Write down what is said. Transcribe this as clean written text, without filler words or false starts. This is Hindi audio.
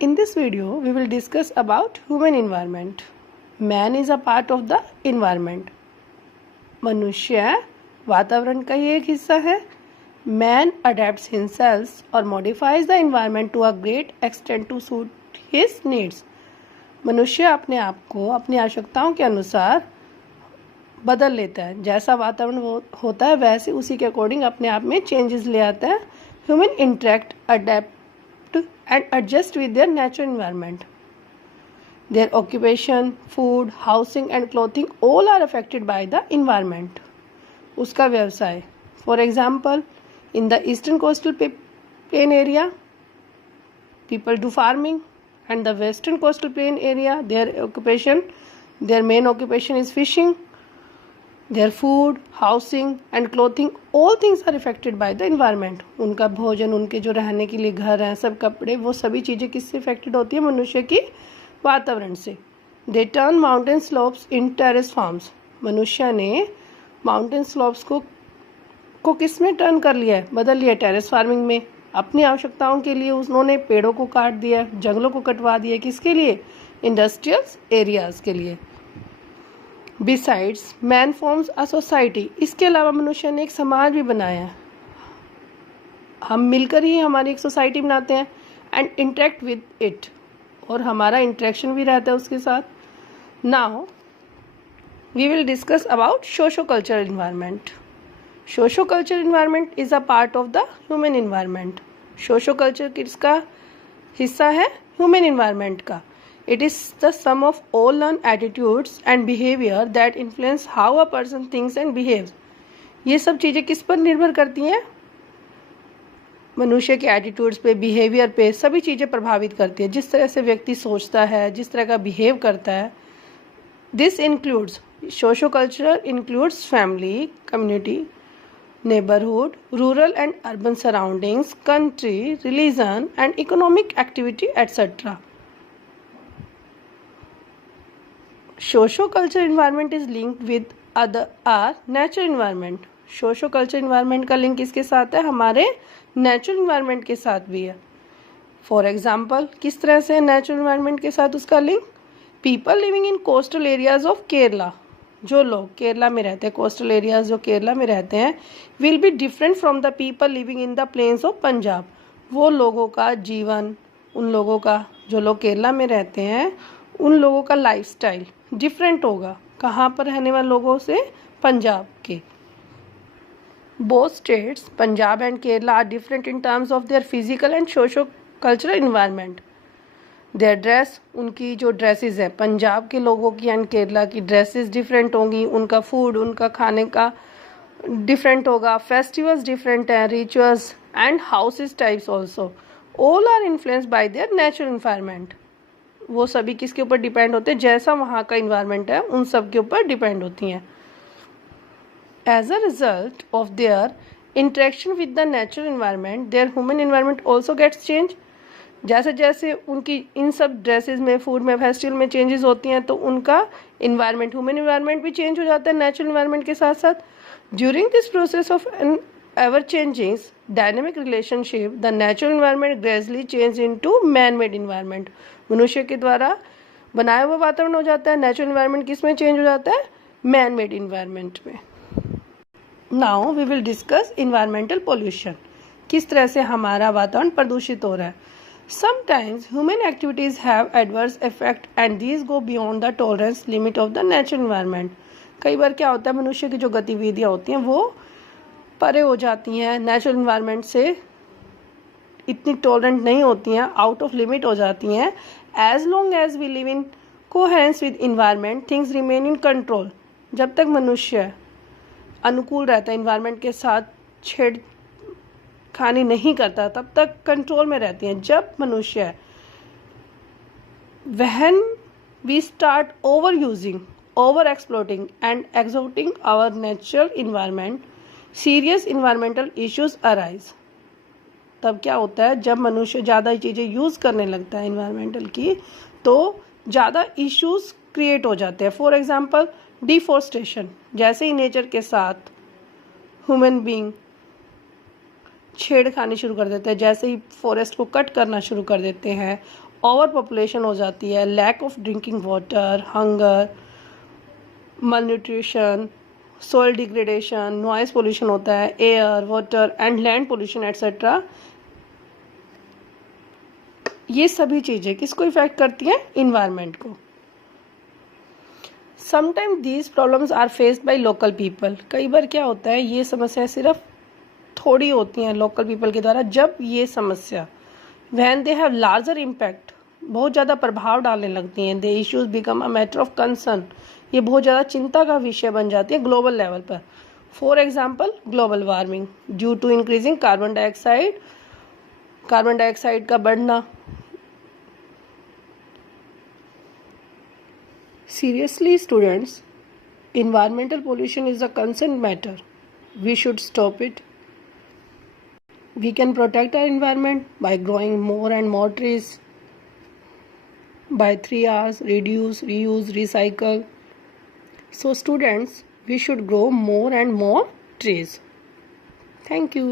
In this video, we will discuss about human environment. Man is a part of the environment. मनुष्य वातावरण का ही एक हिस्सा है. Man adapts himself or modifies the environment to a great extent to suit his needs. मनुष्य अपने आप को अपनी आवश्यकताओं के अनुसार बदल लेता है. जैसा वातावरण होता है वैसे उसी के अकॉर्डिंग अपने आप में चेंजेस ले आता है. Human interact, adapt and adjust with their natural environment. Their occupation, food, housing and clothing all are affected by the environment. उसका व्यवसाय, for example, in the eastern coastal plain area, people do farming, and the western coastal plain area, their main occupation is fishing. Their food, housing and clothing, all things are affected by the environment. उनका भोजन, उनके जो रहने के लिए घर हैं, सब कपड़े, वो सभी चीज़ें किससे affected होती है? मनुष्य की वातावरण से. They turn mountain slopes in terrace farms. मनुष्य ने mountain slopes को किस में टर्न कर लिया है? बदल लिया टेरेस फार्मिंग में. अपनी आवश्यकताओं के लिए उन्होंने पेड़ों को काट दिया, जंगलों को कटवा दिया. किसके लिए? इंडस्ट्रियल एरियाज के लिए. Besides, man forms a society. इसके अलावा मनुष्य ने एक समाज भी बनाया है. हम मिलकर ही हमारी एक सोसाइटी बनाते हैं एंड इंटरेक्ट विद इट, और हमारा इंटरेक्शन भी रहता है उसके साथ. Now we will discuss about socio cultural environment. Socio cultural environment is a part of the human environment. Socio culture किसका हिस्सा है? ह्यूमन इन्वायरमेंट का. It is the sum of all learned attitudes and behavior that influence how a person thinks and behaves. ये सब चीज़ें किस पर निर्भर करती हैं? मनुष्य के एटीट्यूड्स पे, बिहेवियर पे, सभी चीज़ें प्रभावित करती हैं. जिस तरह से व्यक्ति सोचता है, जिस तरह का बिहेव करता है. This includes, socio culture includes family, community, neighbourhood, rural and urban surroundings, country, religion and economic activity etcetera. Socio cultural environment is linked with our natural environment. Socio cultural environment का लिंक किसके साथ है? हमारे नेचुरल इन्वायरमेंट के साथ भी है. फॉर एग्जाम्पल, किस तरह से नेचुरल इन्वायरमेंट के साथ उसका link? People living in coastal areas of Kerala. जो लोग केरला में रहते हैं, कोस्टल एरियाज जो केरला में रहते हैं, will be different from the people living in the plains of Punjab. वो लोगों का जीवन, उन लोगों का, जो लोग केरला में रहते हैं, उन लोगों का लाइफस्टाइल डिफरेंट होगा. कहाँ पर रहने वाले लोगों से? पंजाब के. Both states, Punjab and Kerala, are different in terms of their physical and socio cultural environment. Their dress, उनकी जो ड्रेसेस हैं, पंजाब के लोगों की एंड केरला की ड्रेसेस डिफरेंट होंगी. उनका फूड, उनका खाने का डिफरेंट होगा. फेस्टिवल्स डिफरेंट हैं, rituals and houses types also. All are influenced by their natural environment. वो सभी किसके ऊपर डिपेंड होते हैं? जैसा वहाँ का इन्वायरमेंट है उन सब के ऊपर डिपेंड होती हैं. As a result of their interaction with the natural environment, their human environment also gets change. जैसे जैसे उनकी इन सब ड्रेसेस में, फूड में, फेस्टिवल में चेंजेस होती हैं, तो उनका इन्वायरमेंट, ह्यूमन इन्वायरमेंट भी चेंज हो जाता है नेचुरल इन्वायरमेंट के साथ साथ. During this process of an ever changing dynamic relationship, the natural environment gradually changes into man-made environment. मनुष्य के द्वारा बनाया हुआ वातावरण हो जाता है. नेचुरल इन्वायरमेंट किस में चेंज हो जाता है? मैन मेड इन्वायरमेंट में. Now we will discuss environmental pollution. किस तरह से हमारा वातावरण प्रदूषित हो रहा है. Sometimes human activities have adverse effect and these go beyond the tolerance limit of the natural environment. कई बार क्या होता है, मनुष्य की जो गतिविधियाँ होती हैं वो परे हो जाती हैं, नेचुरल इन्वायरमेंट से इतनी टॉलरेंट नहीं होती हैं, आउट ऑफ लिमिट हो जाती हैं. As long as we live in coherence with environment, things remain in control. जब तक मनुष्य अनुकूल रहता है, इन्वायरमेंट के साथ छेड़खानी नहीं करता, तब तक कंट्रोल में रहती हैं. जब मनुष्य when we start overusing, overexploiting and exhausting our natural environment, serious environmental issues arise. तब क्या होता है, जब मनुष्य ज़्यादा चीज़ें यूज़ करने लगता है इन्वायरमेंटल की, तो ज़्यादा इश्यूज क्रिएट हो जाते हैं. For example, deforestation. जैसे ही नेचर के साथ ह्यूमन बीइंग छेड़खानी शुरू कर देते हैं, जैसे ही फॉरेस्ट को कट करना शुरू कर देते हैं, ओवर पॉपुलेशन हो जाती है, lack of drinking water, hunger, malnutrition, soil degradation, noise pollution होता है, air, water and land pollution etcetera. ये सभी चीज़ें किसको इफेक्ट करती हैं? इन्वायरमेंट को। Sometime these problems are faced by local people. कई बार क्या होता है, ये समस्याएं सिर्फ थोड़ी होती हैं लोकल पीपल के द्वारा। जब ये समस्या when they have larger impact, बहुत ज़्यादा प्रभाव डालने लगती हैं, they issues become a matter of concern, ये बहुत ज़्यादा चिंता का विषय बन जाती है ग्लोबल लेवल पर। For example global warming due to increasing carbon dioxide का बढ़ना। Seriously, students, environmental pollution is a concerned matter. We should stop it. We can protect our environment by growing more and more trees, by 3Rs: reduce, reuse, recycle. So students, we should grow more and more trees. Thank you.